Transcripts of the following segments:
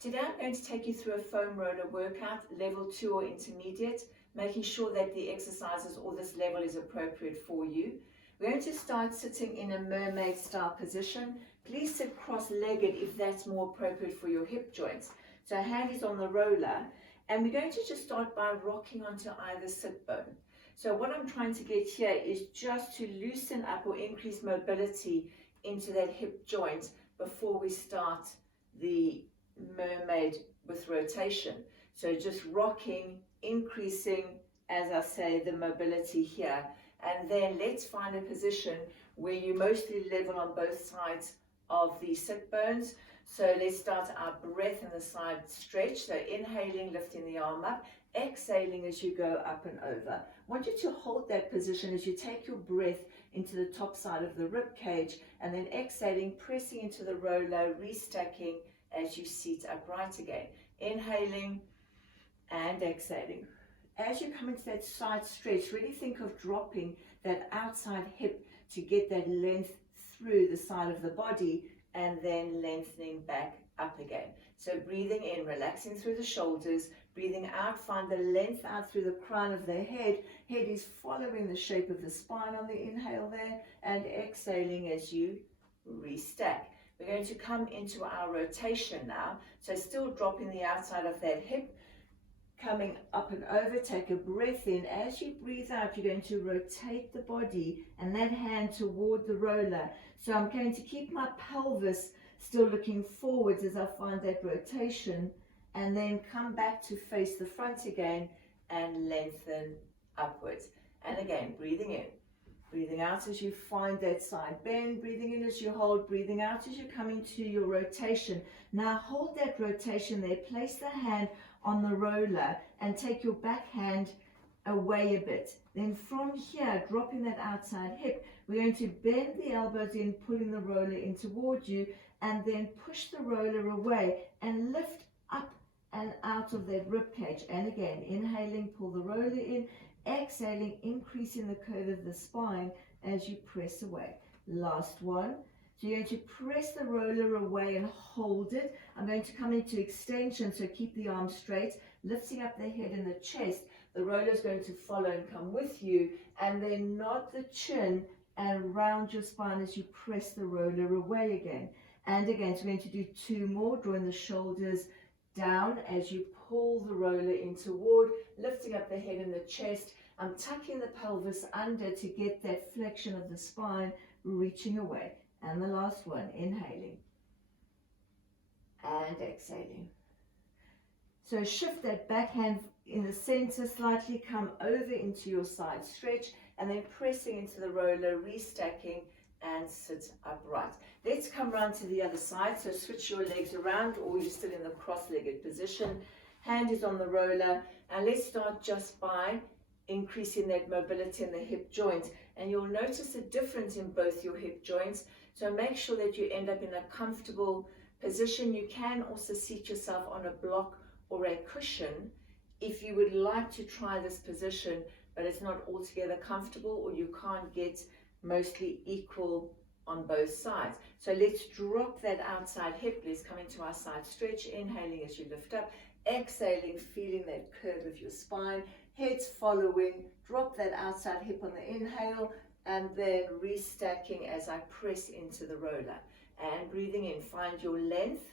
Today I'm going to take you through a foam roller workout, level 2 or intermediate, making sure that the exercises or this level is appropriate for you. We're going to start sitting in a mermaid style position. Please sit cross-legged if that's more appropriate for your hip joints. So hand is on the roller, and we're going to just start by rocking onto either sit bone. So what I'm trying to get here is just to loosen up or increase mobility into that hip joint before we start the mermaid with rotation. So just rocking, increasing, as I say, the mobility here. And then let's find a position where you mostly level on both sides of the sit bones. So let's start our breath in the side stretch. So inhaling, lifting the arm up, exhaling as you go up and over. I want you to hold that position as you take your breath into the top side of the rib cage, and then exhaling, pressing into the roller, restacking as you seat upright again. Inhaling and exhaling. As you come into that side stretch, really think of dropping that outside hip to get that length through the side of the body, and then lengthening back up again. So breathing in, relaxing through the shoulders, breathing out, find the length out through the crown of the head. Head is following the shape of the spine on the inhale there, and exhaling as you restack. We're going to come into our rotation now. So still dropping the outside of that hip, coming up and over, take a breath in. As you breathe out, you're going to rotate the body and that hand toward the roller. So I'm going to keep my pelvis still looking forwards as I find that rotation, and then come back to face the front again and lengthen upwards. And again, breathing in. Breathing out as you find that side bend, breathing in as you hold, breathing out as you come into your rotation. Now hold that rotation there, place the hand on the roller and take your back hand away a bit. Then from here, dropping that outside hip, we're going to bend the elbows in, pulling the roller in towards you, and then push the roller away and lift up and out of that rib cage. And again, inhaling, pull the roller in, exhaling, increasing the curve of the spine as you press away. Last one. So you're going to press the roller away and hold it. I'm going to come into extension, so keep the arms straight, lifting up the head and the chest. The roller is going to follow and come with you, and then nod the chin and round your spine as you press the roller away again. And again, so we're going to do two more, drawing the shoulders down as you pull the roller in toward, lifting up the head and the chest. I'm tucking the pelvis under to get that flexion of the spine, reaching away. And the last one, inhaling and exhaling. So shift that back hand in the center slightly, come over into your side stretch, and then pressing into the roller, restacking and sit upright. Let's come round to the other side. So switch your legs around, or you're still in the cross-legged position. Hand is on the roller, and let's start just by increasing that mobility in the hip joint. And you'll notice a difference in both your hip joints. So make sure that you end up in a comfortable position. You can also seat yourself on a block or a cushion if you would like to try this position, but it's not altogether comfortable, or you can't get mostly equal on both sides. So let's drop that outside hip. Let's come into our side stretch, inhaling as you lift up, exhaling, feeling that curve of your spine, head's following, drop that outside hip on the inhale, and then restacking as I press into the roller. And breathing in, find your length,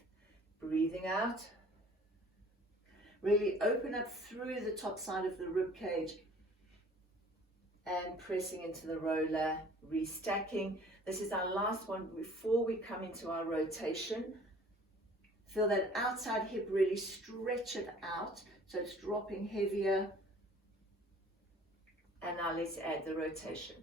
breathing out. Really open up through the top side of the rib cage and pressing into the roller, restacking. This is our last one before we come into our rotation. Feel that outside hip, really stretch it out so it's dropping heavier. And now let's add the rotation.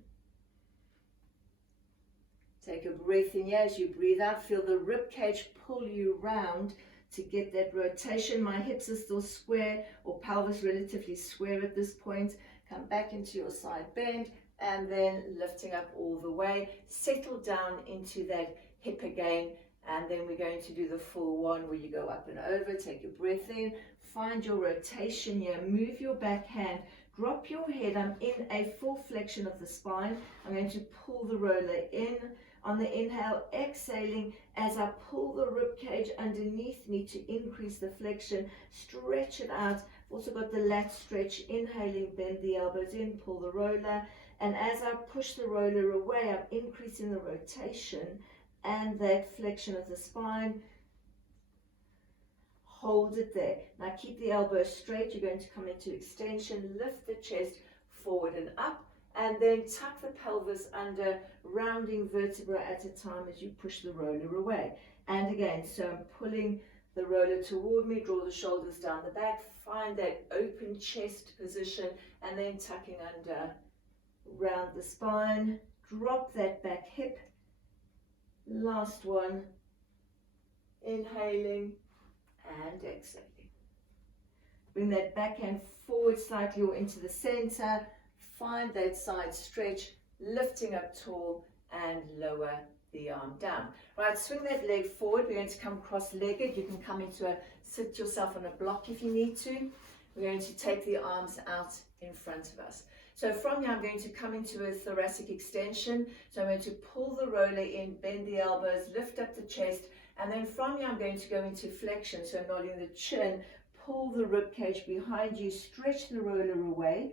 Take a breath in here. As you breathe out, feel the rib cage pull you round to get that rotation. My hips are still square, or pelvis relatively square at this point. Come back into your side bend, and then lifting up all the way. Settle down into that hip again, and then we're going to do the full one where you go up and over. Take a breath in, find your rotation here, move your back hand, drop your head. I'm in a full flexion of the spine. I'm going to pull the roller in On the inhale, exhaling as I pull the rib cage underneath me to increase the flexion, stretch it out. I've also got the lat stretch. Inhaling, bend the elbows in, pull the roller. And as I push the roller away, I'm increasing the rotation and that flexion of the spine. Hold it there. Now keep the elbows straight. You're going to come into extension, lift the chest forward and up, and then tuck the pelvis under, rounding vertebra at a time as you push the roller away. And again, so I'm pulling the roller toward me, draw the shoulders down the back, find that open chest position, and then tucking under, round the spine, drop that back hip. Last one, inhaling and exhaling. Bring that backhand forward slightly or into the center. Find that side stretch, lifting up tall and lower the arm down. Right, swing that leg forward. We're going to come cross-legged. You can come into a, sit yourself on a block if you need to. We're going to take the arms out in front of us. So from here, I'm going to come into a thoracic extension. So I'm going to pull the roller in, bend the elbows, lift up the chest, and then from here, I'm going to go into flexion. So nodding the chin, pull the rib cage behind you, stretch the roller away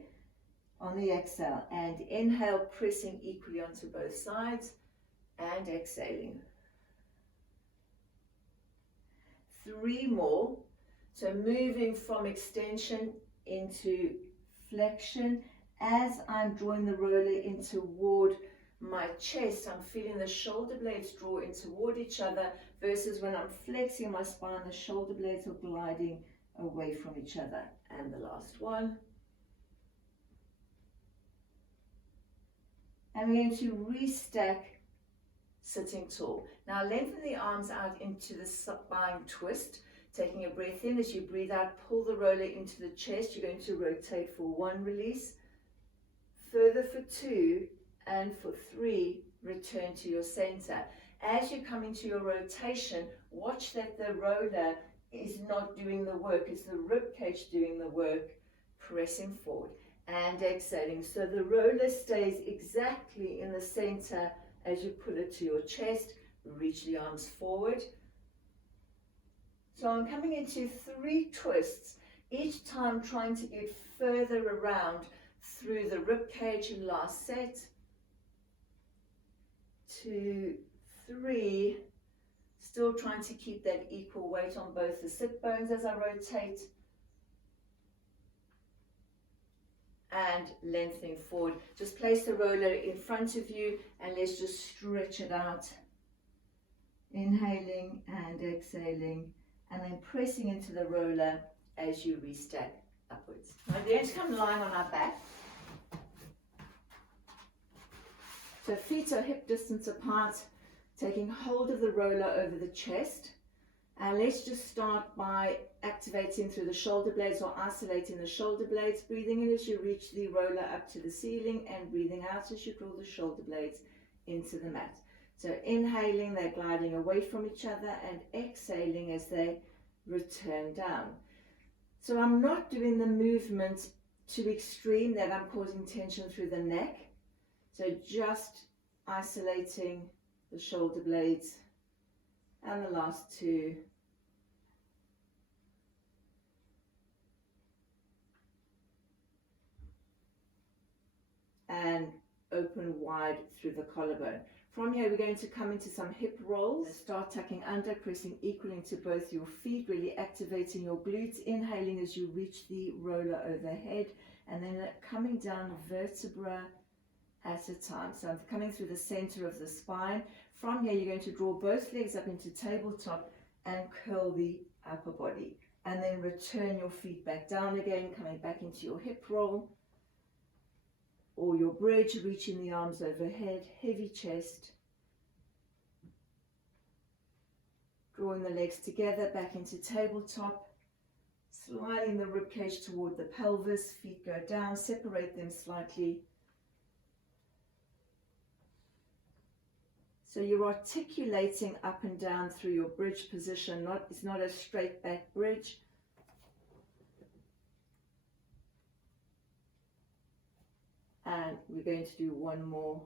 on the exhale, and inhale, pressing equally onto both sides, and exhaling. 3 more. So moving from extension into flexion. As I'm drawing the roller in toward my chest, I'm feeling the shoulder blades draw in toward each other, versus when I'm flexing my spine, the shoulder blades are gliding away from each other. And the last one. And we're going to restack sitting tall. Now lengthen the arms out into the supine twist, taking a breath in. As you breathe out, pull the roller into the chest. You're going to rotate for 1, release, further for 2, and for 3, return to your center. As you come into your rotation, watch that the roller is not doing the work, it's the rib cage doing the work, pressing forward and exhaling. So the roller stays exactly in the center as you pull it to your chest. Reach the arms forward. So I'm coming into 3 twists, each time trying to get further around through the rib cage. Last set. 2, 3, still trying to keep that equal weight on both the sit bones as I rotate, and lengthening forward. Just place the roller in front of you and let's just stretch it out. Inhaling and exhaling, and then pressing into the roller as you restack upwards. We're going to come lying on our back. So feet are hip distance apart, taking hold of the roller over the chest. And let's just start by activating through the shoulder blades or isolating the shoulder blades. Breathing in as you reach the roller up to the ceiling, and breathing out as you draw the shoulder blades into the mat. So inhaling, they're gliding away from each other, and exhaling as they return down. So I'm not doing the movement too extreme that I'm causing tension through the neck. So just isolating the shoulder blades, and the last 2. And open wide through the collarbone. From here, we're going to come into some hip rolls. Start tucking under, pressing equally into both your feet, really activating your glutes. Inhaling as you reach the roller overhead, and then coming down vertebra at a time. So I'm coming through the center of the spine. From here, you're going to draw both legs up into tabletop and curl the upper body. And then return your feet back down again, coming back into your hip roll or your bridge, reaching the arms overhead, heavy chest. Drawing the legs together, back into tabletop. Sliding the ribcage toward the pelvis, feet go down, separate them slightly. So you're articulating up and down through your bridge position. It's not a straight back bridge. And we're going to do one more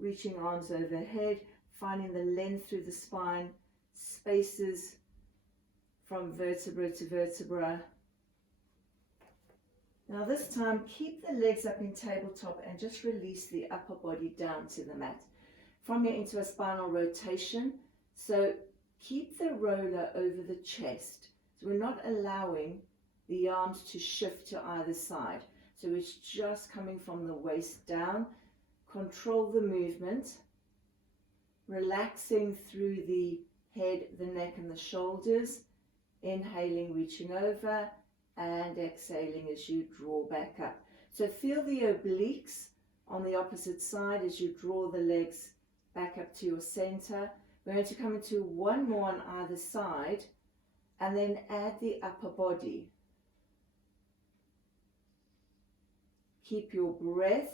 reaching arms overhead, finding the length through the spine, spaces from vertebra to vertebra. Now this time, keep the legs up in tabletop and just release the upper body down to the mat. From here into a spinal rotation. So keep the roller over the chest. So we're not allowing the arms to shift to either side. So it's just coming from the waist down. Control the movement. Relaxing through the head, the neck and the shoulders. Inhaling, reaching over, and exhaling as you draw back up. So feel the obliques on the opposite side as you draw the legs back up to your center. We're going to come into one more on either side and then add the upper body. Keep your breath.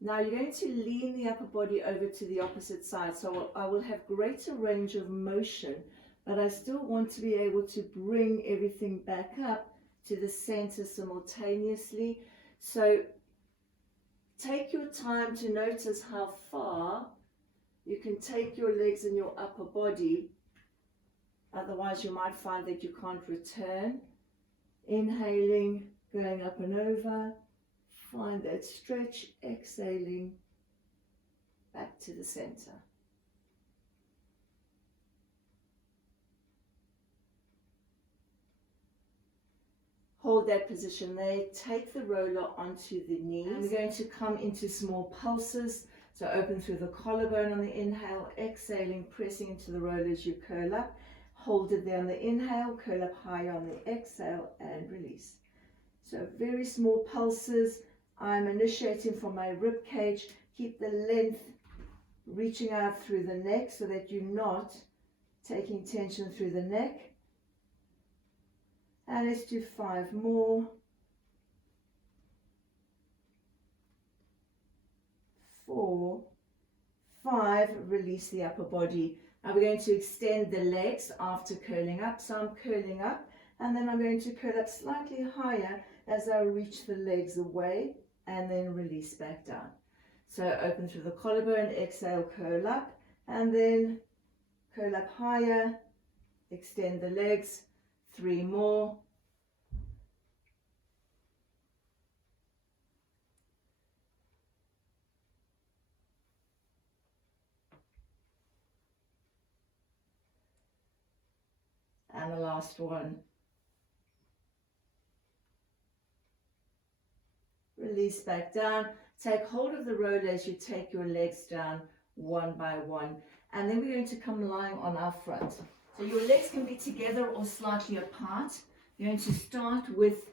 Now you're going to lean the upper body over to the opposite side. So I will have greater range of motion, but I still want to be able to bring everything back up to the center simultaneously. So take your time to notice how far you can take your legs and your upper body. Otherwise you might find that you can't return. Inhaling, going up and over. Find that stretch, exhaling back to the center. Hold that position there. Take the roller onto the knees. And we're going to come into small pulses. So open through the collarbone on the inhale, exhaling, pressing into the roller as you curl up. Hold it there on the inhale, curl up high on the exhale and release. So very small pulses. I'm initiating from my rib cage. Keep the length reaching out through the neck so that you're not taking tension through the neck. And let's do 5 more. 4, 5, release the upper body. Now we're going to extend the legs after curling up. So I'm curling up and then I'm going to curl up slightly higher as I reach the legs away and then release back down. So open through the collarbone, exhale, curl up and then curl up higher, extend the legs, 3 more. And the last one. Release back down. Take hold of the roller as you take your legs down one by one. And then we're going to come lying on our front. So your legs can be together or slightly apart. You're going to start with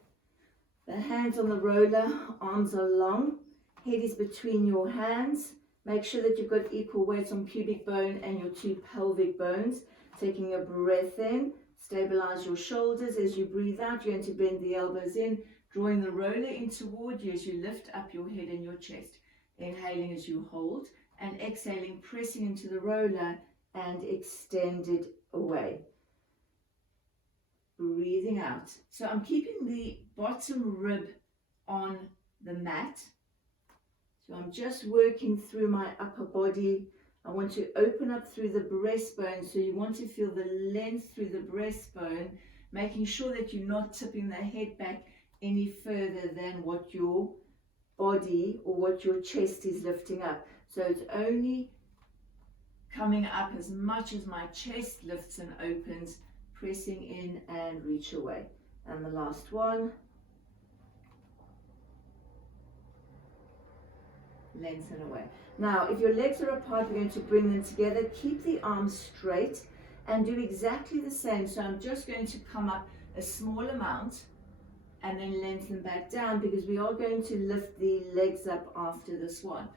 the hands on the roller, arms are long, head is between your hands. Make sure that you've got equal weight on pubic bone and your 2 pelvic bones. Taking a breath in. Stabilize your shoulders as you breathe out. You're going to bend the elbows in, drawing the roller in toward you as you lift up your head and your chest. Inhaling as you hold and exhaling, pressing into the roller and extend it away. Breathing out. So I'm keeping the bottom rib on the mat. So I'm just working through my upper body. I want to open up through the breastbone, so you want to feel the length through the breastbone, making sure that you're not tipping the head back any further than what your body or what your chest is lifting up. So it's only coming up as much as my chest lifts and opens, pressing in and reach away. And the last one. Lengthen away. Now, if your legs are apart, we're going to bring them together. Keep the arms straight and do exactly the same. So I'm just going to come up a small amount and then lengthen back down because we are going to lift the legs up after this one.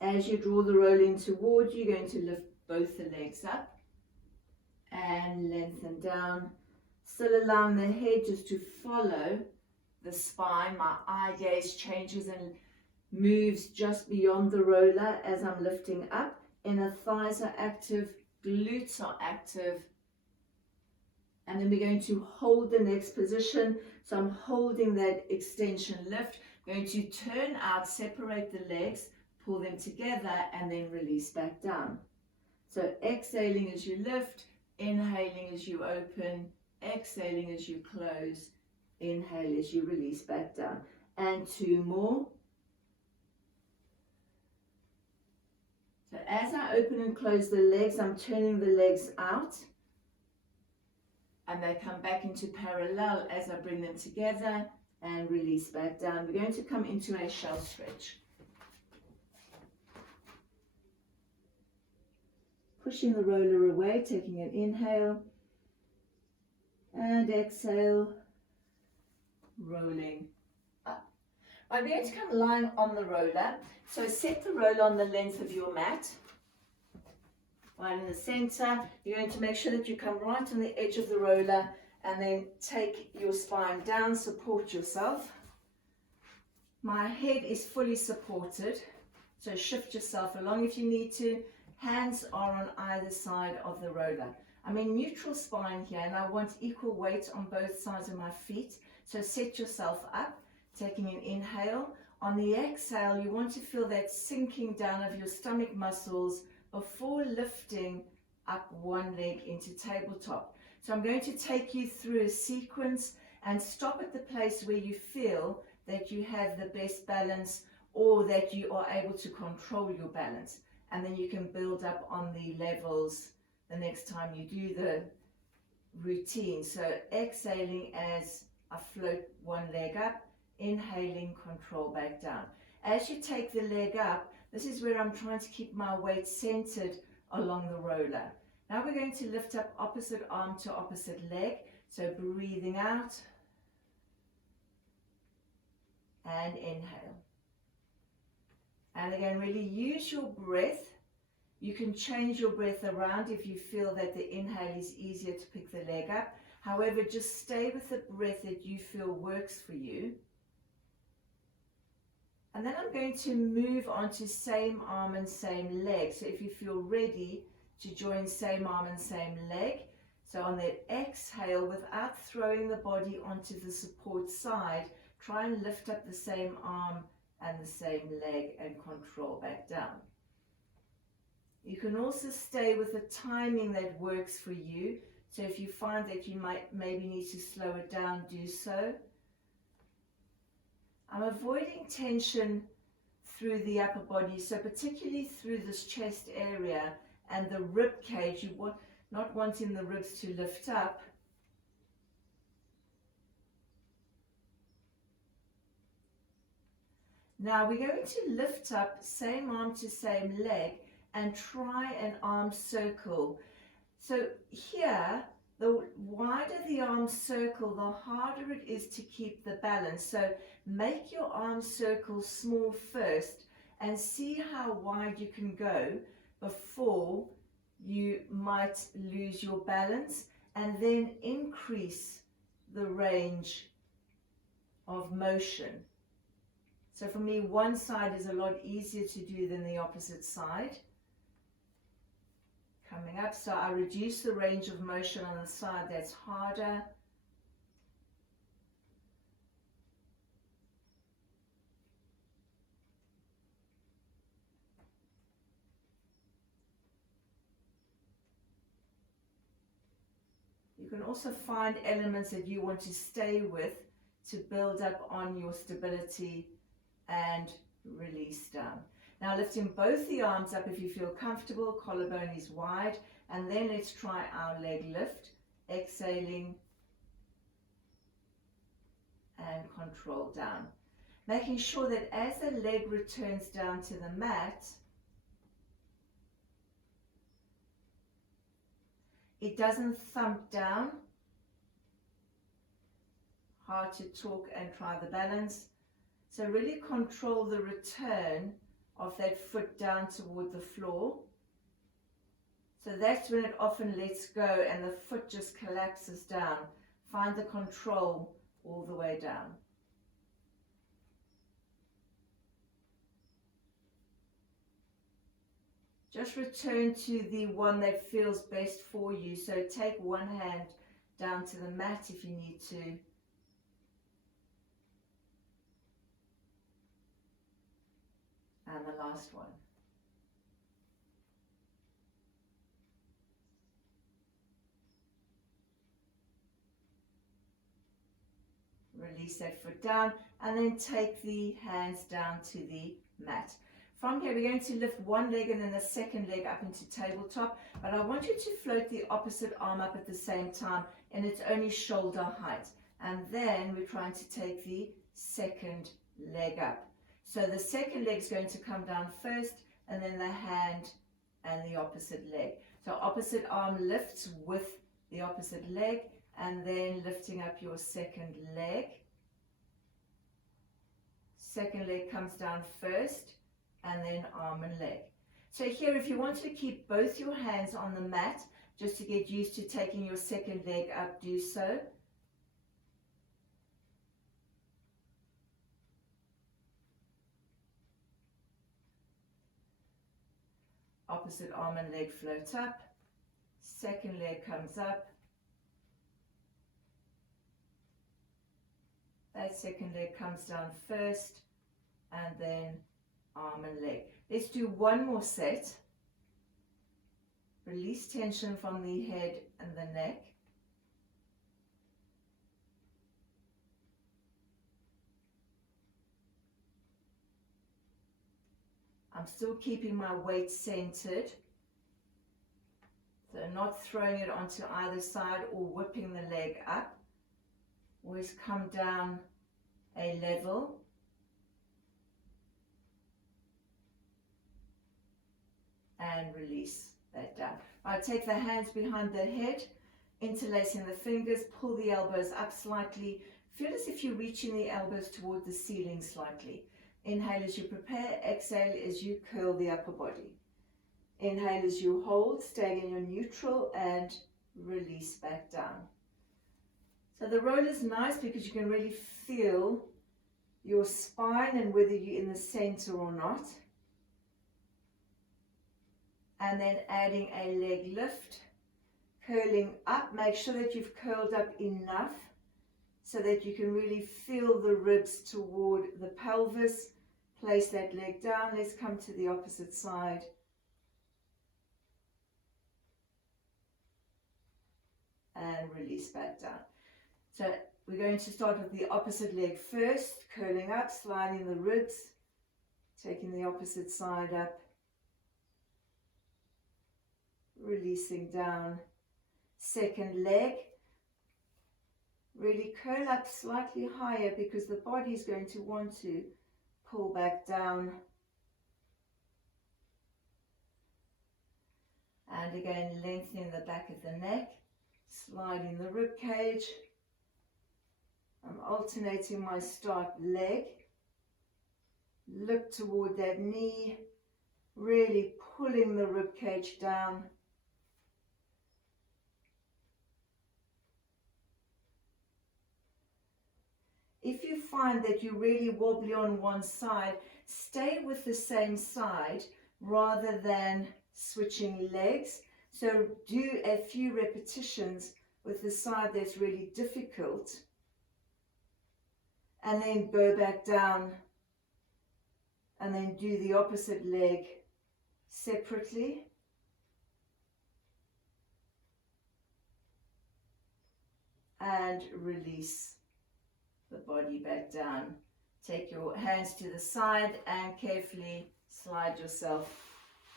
As you draw the roll in toward you, you're going to lift both the legs up and lengthen down. Still allowing the head just to follow the spine. My eye gaze changes and moves just beyond the roller as I'm lifting up. Inner thighs are active, glutes are active, And then we're going to hold the next position. So I'm holding that extension lift. I'm going to turn out, separate the legs, pull them together, and then release back down. So exhaling as you lift, inhaling as you open, exhaling as you close, inhale as you release back down. And 2 more. So as I open and close the legs, I'm turning the legs out. And they come back into parallel as I bring them together and release back down. We're going to come into a shell stretch. Pushing the roller away, taking an inhale and exhale, rolling up. I'm going to come lying on the roller. So set the roller on the length of your mat. Right in the center, you're going to make sure that you come right on the edge of the roller and then take your spine down, support yourself. My head is fully supported, so shift yourself along if you need to. Hands are on either side of the roller. I'm in neutral spine here and I want equal weight on both sides of my feet. So set yourself up, taking an inhale. On the exhale, you want to feel that sinking down of your stomach muscles before lifting up one leg into tabletop. So I'm going to take you through a sequence and stop at the place where you feel that you have the best balance or that you are able to control your balance. And then you can build up on the levels the next time you do the routine. So exhaling as I float one leg up, inhaling, control back down. As you take the leg up, this is where I'm trying to keep my weight centered along the roller. Now we're going to lift up opposite arm to opposite leg. So breathing out and inhale. And again, really use your breath. You can change your breath around if you feel that the inhale is easier to pick the leg up. However, just stay with the breath that you feel works for you. And then I'm going to move on to same arm and same leg. So if you feel ready to join same arm and same leg. So on that exhale, without throwing the body onto the support side, try and lift up the same arm and the same leg and control back down. You can also stay with the timing that works for you. So if you find that you might maybe need to slow it down, do so. I'm avoiding tension through the upper body, so particularly through this chest area and the rib cage. You want not wanting the ribs to lift up. Now we're going to lift up, same arm to same leg, and try an arm circle. So here, the wider the arm circle, the harder it is to keep the balance. So make your arm circle small first and see how wide you can go before you might lose your balance, and then increase the range of motion. So for me, one side is a lot easier to do than the opposite side. Coming up, so I reduce the range of motion on the side that's harder. You can also find elements that you want to stay with to build up on your stability and release down. Now lifting both the arms up if you feel comfortable, collarbone is wide, and then let's try our leg lift, exhaling and control down. Making sure that as the leg returns down to the mat, it doesn't thump down. Hard to talk and try the balance. So really control the return of that foot down toward the floor. So that's when it often lets go and the foot just collapses down. Find the control all the way down. Just return to the one that feels best for you. So take one hand down to the mat if you need to. And the last one. Release that foot down and then take the hands down to the mat. From here, we're going to lift one leg and then the second leg up into tabletop, but I want you to float the opposite arm up at the same time, and it's only shoulder height. And then we're trying to take the second leg up. So the second leg is going to come down first, and then the hand and the opposite leg. So opposite arm lifts with the opposite leg, and then lifting up your second leg. Second leg comes down first, and then arm and leg. So here, if you want to keep both your hands on the mat, just to get used to taking your second leg up, do so. Opposite arm and leg float up. Second leg comes up. That second leg comes down first, and then arm and leg. Let's do one more set. Release tension from the head and the neck. I'm still keeping my weight centered, so not throwing it onto either side or whipping the leg up. Always come down a level. And release that down. Right, take the hands behind the head, interlacing the fingers, pull the elbows up slightly. Feel as if you're reaching the elbows toward the ceiling slightly. Inhale as you prepare, exhale as you curl the upper body. Inhale as you hold, staying in your neutral, and release back down. So the roll is nice because you can really feel your spine and whether you're in the center or not. And then adding a leg lift, curling up. Make sure that you've curled up enough so that you can really feel the ribs toward the pelvis. Place that leg down. Let's come to the opposite side. And release back down. So we're going to start with the opposite leg first, curling up, sliding the ribs, taking the opposite side up. Releasing down. Second leg, really curl up slightly higher because the body is going to want to pull back down. And again, lengthening the back of the neck, sliding the rib cage. I'm alternating my start leg. Look toward that knee, really pulling the rib cage down. If you find that you're really wobbly on one side, stay with the same side rather than switching legs. So do a few repetitions with the side that's really difficult, and then go back down, and then do the opposite leg separately. And release the body back down. Take your hands to the side and carefully slide yourself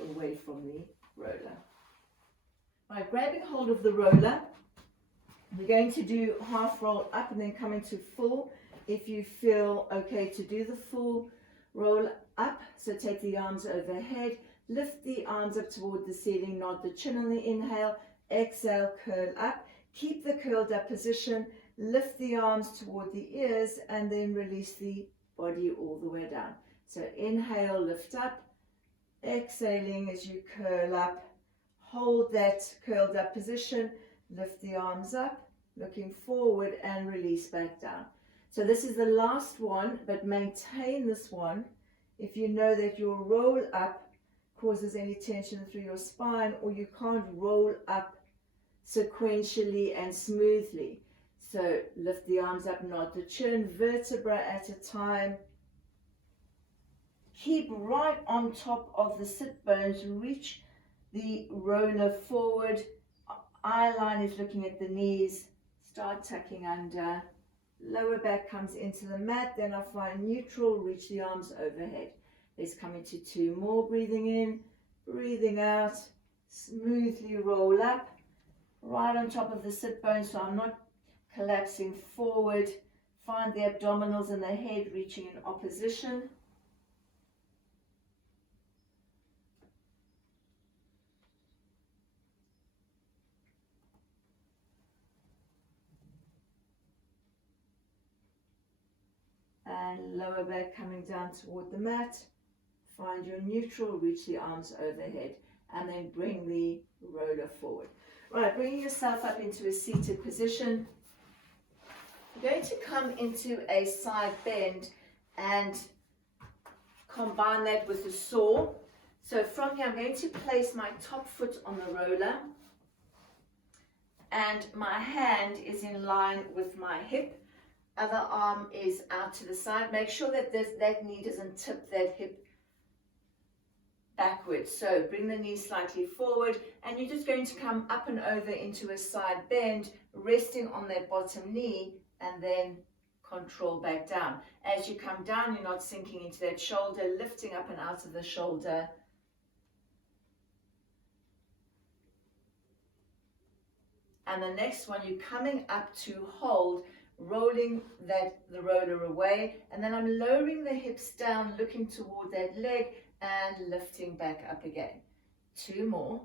away from the roller. By grabbing hold of the roller, we're going to do half roll up and then come into full. If you feel okay to do the full roll up, so take the arms overhead, lift the arms up toward the ceiling, nod the chin on the inhale, exhale, curl up. Keep the curled up position. Lift the arms toward the ears and then release the body all the way down. So inhale, lift up, exhaling as you curl up. Hold that curled up position, lift the arms up, looking forward and release back down. So this is the last one, but maintain this one. If you know that your roll up causes any tension through your spine, or you can't roll up sequentially and smoothly. So lift the arms up, nod the chin, vertebra at a time. Keep right on top of the sit bones, reach the roller forward. Eye line is looking at the knees. Start tucking under. Lower back comes into the mat. Then I find neutral, reach the arms overhead. Let's come into 2 more. Breathing in, breathing out. Smoothly roll up. Right on top of the sit bones, so I'm not collapsing forward. Find the abdominals and the head reaching in opposition. And lower back coming down toward the mat. Find your neutral, reach the arms overhead, and then bring the roller forward. Right, bringing yourself up into a seated position. You're going to come into a side bend and combine that with a saw. So from here, I'm going to place my top foot on the roller, and my hand is in line with my hip. Other arm is out to the side. Make sure that that knee doesn't tip that hip backwards. So bring the knee slightly forward, and you're just going to come up and over into a side bend, resting on that bottom knee, and then control back down. As you come down, you're not sinking into that shoulder, lifting up and out of the shoulder. And the next one, you're coming up to hold, rolling the roller away, and then I'm lowering the hips down, looking toward that leg, and lifting back up again. 2 more.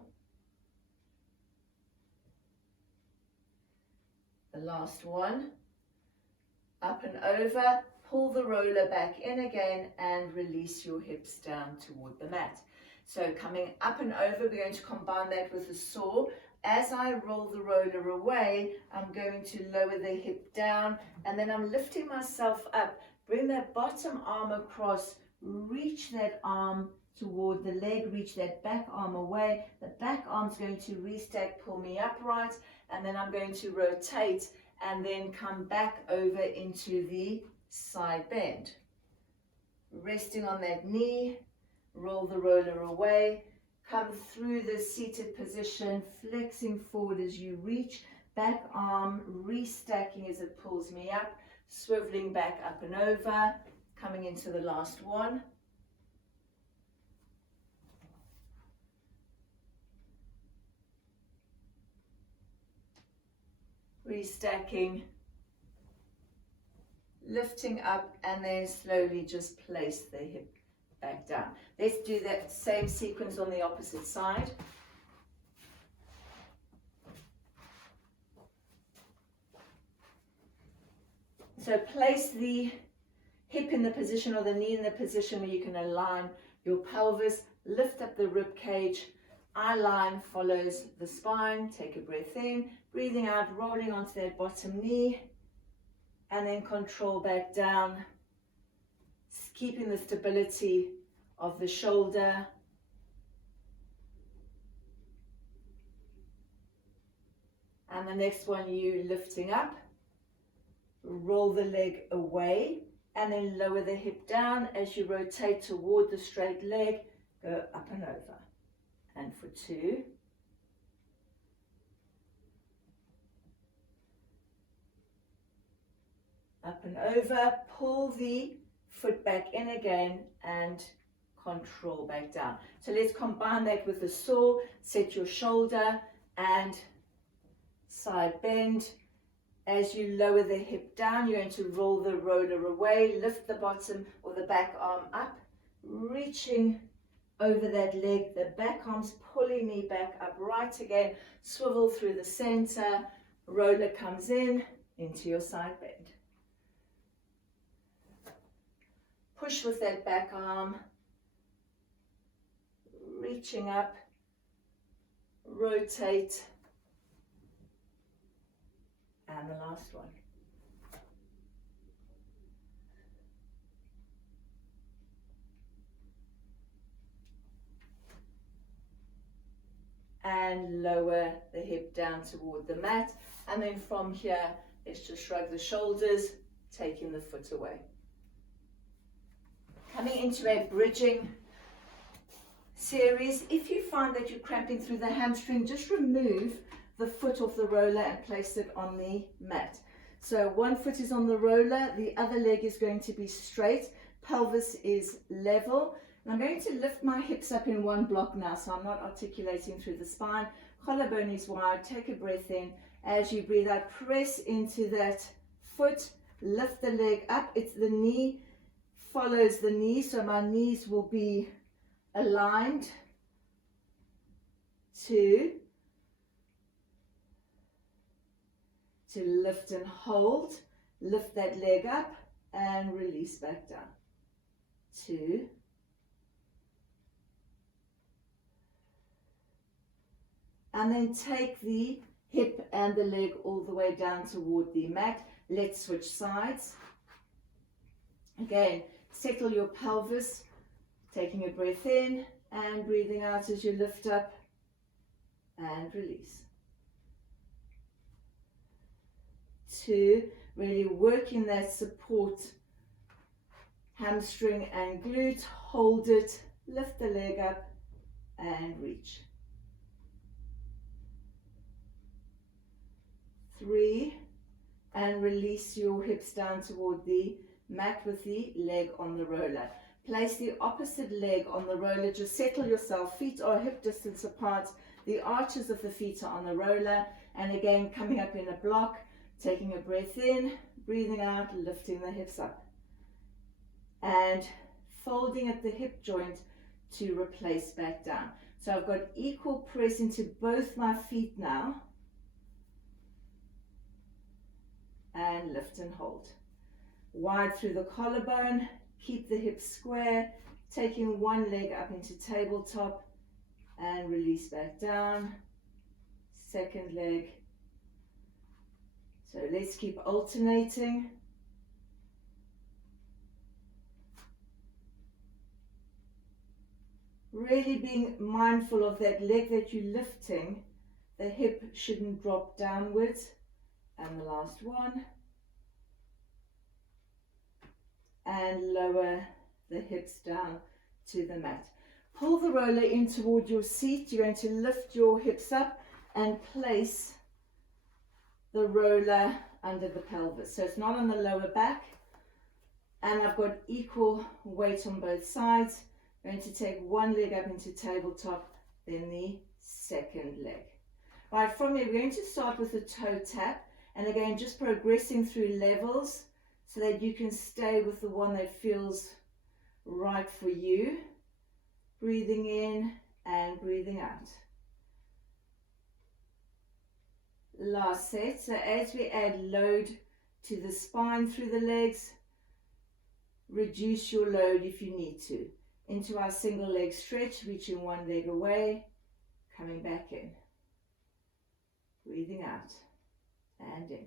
The last one. Up and over, pull the roller back in again, and release your hips down toward the mat. So coming up and over, we're going to combine that with a saw. As I roll the roller away, I'm going to lower the hip down, and then I'm lifting myself up. Bring that bottom arm across, reach that arm toward the leg, reach that back arm away. The back arm's going to restack, pull me upright, and then I'm going to rotate and then come back over into the side bend. Resting on that knee, roll the roller away. Come through the seated position, flexing forward as you reach, back arm restacking as it pulls me up, swiveling back up and over, coming into the last one. Restacking, lifting up, and then slowly just place the hip back down. Let's do that same sequence on the opposite side. So place the hip in the position or the knee in the position where you can align your pelvis, lift up the rib cage, eye line follows the spine. Take a breath in, breathing out, rolling onto that bottom knee, and then control back down, keeping the stability of the shoulder. And the next one, you lifting up, roll the leg away, and then lower the hip down as you rotate toward the straight leg, go up and over. And for 2. Up and over, pull the foot back in again and control back down. So let's combine that with the saw. Set your shoulder and side bend. As you lower the hip down, you're going to roll the roller away, lift the bottom or the back arm up, reaching over that leg. The back arm's pulling me back up right again. Swivel through the center, roller comes in into your side bend. Push with that back arm, reaching up, rotate, and the last one. and lower the hip down toward the mat. And then from here, let's just shrug the shoulders, taking the foot away. Coming into a bridging series. If you find that you're cramping through the hamstring, just remove the foot off the roller and place it on the mat. So one foot is on the roller, the other leg is going to be straight, pelvis is level. And I'm going to lift my hips up in one block now, so I'm not articulating through the spine. Collarbone is wide, take a breath in. As you breathe out, press into that foot, lift the leg up. It's the knee follows the knee, so my knees will be aligned to lift and hold. Lift that leg up and release back down. 2. And then take the hip and the leg all the way down toward the mat. Let's switch sides. Again, settle your pelvis, taking a breath in and breathing out as you lift up and release. 2, really working that support, hamstring and glute. Hold it, lift the leg up and reach. 3, and release your hips down toward the mat with the leg on the roller. Place the opposite leg on the roller, just settle yourself, feet are hip distance apart, the arches of the feet are on the roller, and again coming up in a block, taking a breath in, breathing out, lifting the hips up, and folding at the hip joint to replace back down. So I've got equal press into both my feet now, and lift and hold. Wide through the collarbone, keep the hips square, taking one leg up into tabletop and release back down. Second leg. So let's keep alternating. Really being mindful of that leg that you're lifting, the hip shouldn't drop downwards. And the last one. And lower the hips down to the mat. Pull the roller in toward your seat. You're going to lift your hips up and place the roller under the pelvis. So it's not on the lower back. And I've got equal weight on both sides. I'm going to take one leg up into tabletop, then the second leg. Right, from here, we're going to start with a toe tap. And again, just progressing through levels so that you can stay with the one that feels right for you. Breathing in and breathing out. Last set. So as we add load to the spine through the legs, reduce your load if you need to. Into our single leg stretch, reaching one leg away, coming back in. Breathing out. And in.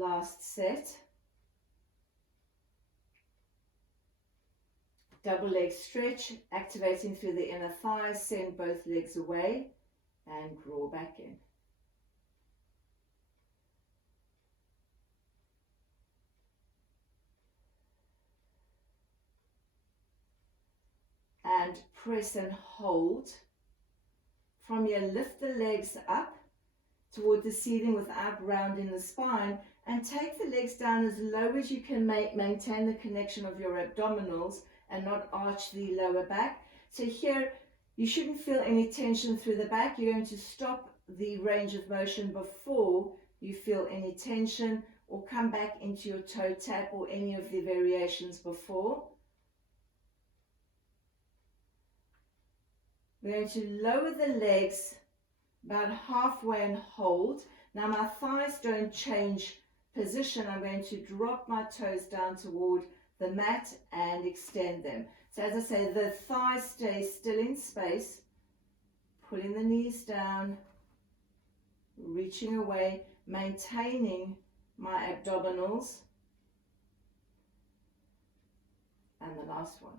Last set. Double leg stretch, activating through the inner thighs, send both legs away and draw back in. And press and hold. From here, lift the legs up toward the ceiling without rounding the spine, and take the legs down as low as you can maintain the connection of your abdominals and not arch the lower back. So here, you shouldn't feel any tension through the back. You're going to stop the range of motion before you feel any tension, or come back into your toe tap or any of the variations before. We're going to lower the legs about halfway and hold. Now my thighs don't change position. I'm going to drop my toes down toward the mat and extend them. So as I say, the thighs stay still in space, pulling the knees down, reaching away, maintaining my abdominals, And the last one.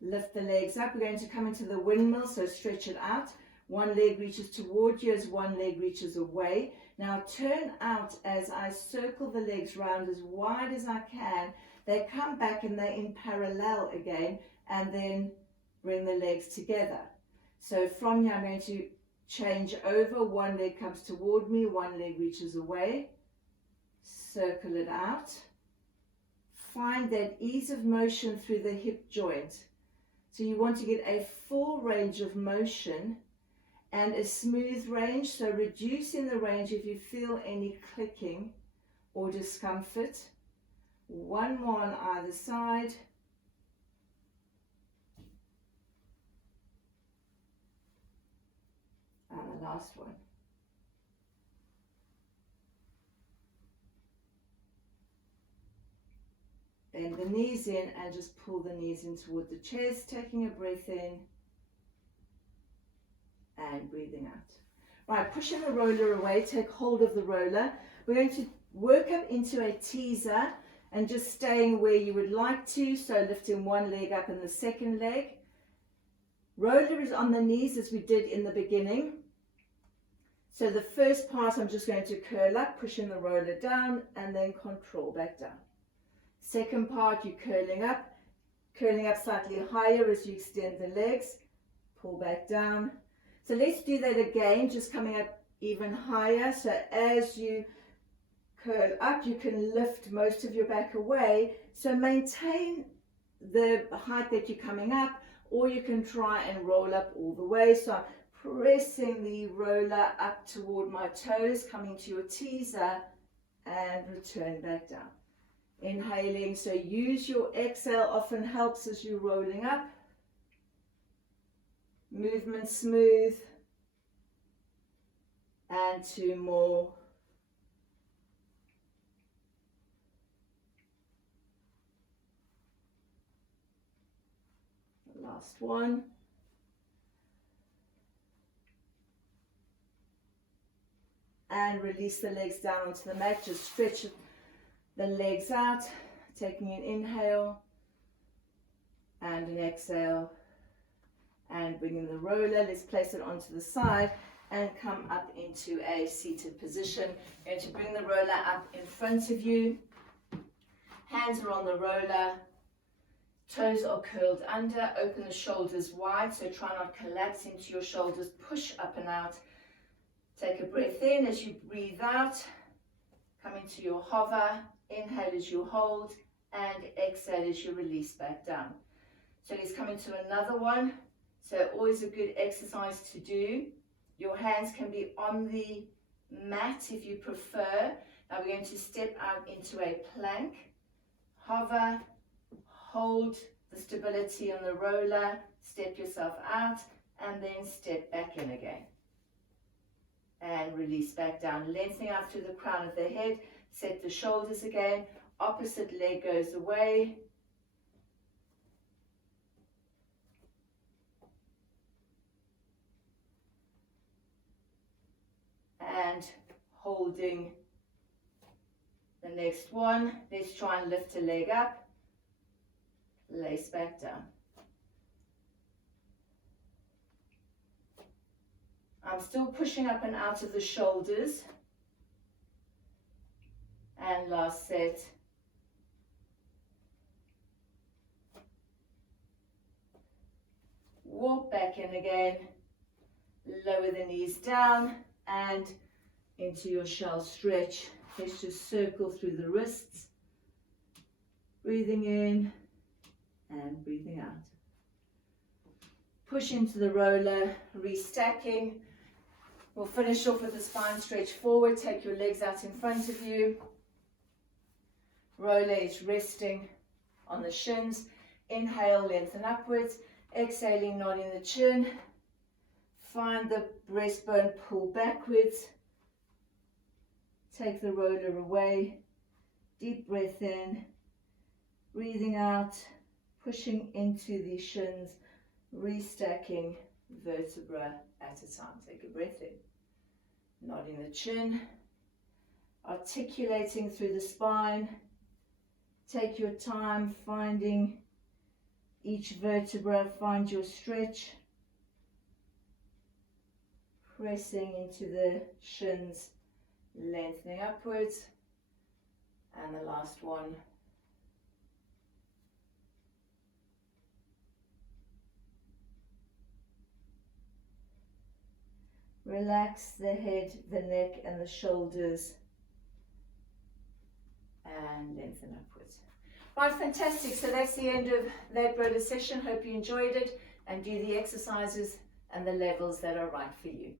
Lift the legs up. We're going to come into the windmill, so stretch it out. One leg reaches toward you as one leg reaches away. Now turn out as I circle the legs round as wide as I can. They come back and they're in parallel again, and then bring the legs together. So from here I'm going to change over. One leg comes toward me, one leg reaches away. Circle it out. Find that ease of motion through the hip joint. So you want to get a full range of motion and a smooth range, so reducing the range if you feel any clicking or discomfort. One more on either side. And the last one. Bend the knees in and just pull the knees in toward the chest, taking a breath in and breathing out. Right, pushing the roller away, take hold of the roller. We're going to work up into a teaser and just staying where you would like to, so lifting one leg up and the second leg. Roller is on the knees as we did in the beginning. So the first part I'm just going to curl up, pushing the roller down and then control back down. Second part, you're curling up slightly higher as you extend the legs, pull back down. So let's do that again, just coming up even higher. So as you curl up, you can lift most of your back away. So maintain the height that you're coming up, or you can try and roll up all the way. So I'm pressing the roller up toward my toes, coming to your teaser and return back down. Inhaling, so use your exhale, often helps as you're rolling up. Movement smooth. And two more. Last one. And release the legs down onto the mat, just stretch the legs out, taking an inhale and an exhale, and bringing the roller, let's place it onto the side and come up into a seated position. You're going to bring the roller up in front of you, hands are on the roller, toes are curled under, open the shoulders wide, so try not collapse into your shoulders, push up and out. Take a breath in as you breathe out, come into your hover. Inhale as you hold and exhale as you release back down. So let's come into another one. So always a good exercise to do. Your hands can be on the mat if you prefer. Now we're going to step out into a plank. Hover, hold the stability on the roller, step yourself out and then step back in again. And release back down, lengthening out through the crown of the head. Set the shoulders again, opposite leg goes away. And holding the next one. Let's try and lift a leg up, lace back down. I'm still pushing up and out of the shoulders. And last set. Walk back in again, lower the knees down and into your shell stretch. Let's just circle through the wrists, breathing in and breathing out. Push into the roller, restacking. We'll finish off with the spine stretch forward. Take your legs out in front of you. Roller is resting on the shins. Inhale, lengthen upwards. Exhaling, nodding the chin. Find the breastbone, pull backwards. Take the roller away. Deep breath in. Breathing out. Pushing into the shins. Restacking vertebra at a time. Take a breath in. Nodding the chin. Articulating through the spine. Take your time finding each vertebra, find your stretch, pressing into the shins, lengthening upwards, and the last one. Relax the head, the neck and the shoulders, and lengthen upwards. Right, fantastic. So that's the end of that roller session. Hope you enjoyed it, and do the exercises and the levels that are right for you.